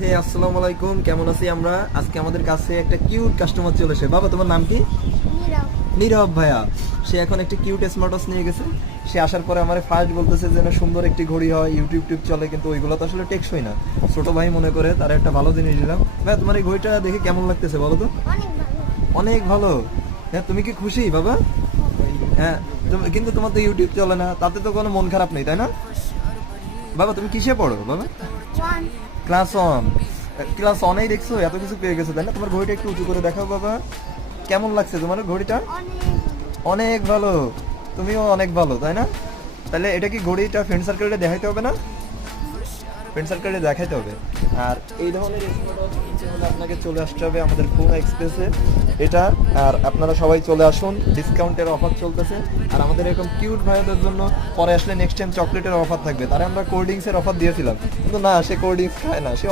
হে আসসালামু আলাইকুম, কেমন আছি আমরা? আজকে আমাদের কাছে একটা কিউট কাস্টমার চলে এসে। বাবা, তোমার নাম কি? নীরব। নীরব ভাইয়া। সে এখন একটি কিউট স্মার্ট ওয়াচ নিয়ে গেছে। সে আসার পরে আমার ফার্স্ট বলতেছে যেন সুন্দর একটি ঘড়ি হয়, ইউটিউব টিউব চলে, কিন্তু ওইগুলো তো আসলে টেকসই না। ছোট ভাই মনে করে তার একটা ভালো জিনিস দিলাম। ভাই, তোমার এই ঘড়িটা দেখে কেমন লাগতেছে বলো তো? অনেক ভালো। অনেক ভালো। হ্যাঁ, তুমি কি খুশি বাবা? হ্যাঁ। কিন্তু তোমার তো ইউটিউব চলে না, তাতে তো কোনো মন খারাপ নেই, তাই না? বাবা, তুমি কিসে পড়ো বাবা? ওয়ান। Class on. ক্লাস অনেই দেখছো এত কিছু পেয়ে গেছো, তাই না? তোমার ঘড়িটা একটু উঁচু করে দেখাও বাবা। কেমন লাগছে তোমার ঘড়িটা? অনেক। অনেক ভালো। তুমিও অনেক ভালো, তাই না? তাহলে এটা কি ঘড়িটা ফ্রেন্ড সার্কেলে দেখাইতে হবে না? ফ্রেন্ড সার্কেলে দেখাইতে হবে। আর এই ধরনের স্মার্ট ওয়াচ কিনতে হলে আপনাকে চলে আসতে হবে আমাদের খুলনা এক্সপ্রেসে। এটা। আর আপনারা সবাই চলে আসুন, ডিসকাউন্টের অফার চলতেছে। আর আমাদের এরকম কিউট ভাইদের জন্য পরে আসলে নেক্সট টাইম চকলেটের অফার থাকবে। তারা আমরা কোল্ড ড্রিঙ্কসের অফার দিয়েছিলাম, কিন্তু না, সে কোল্ড ড্রিঙ্কস খায় না, সে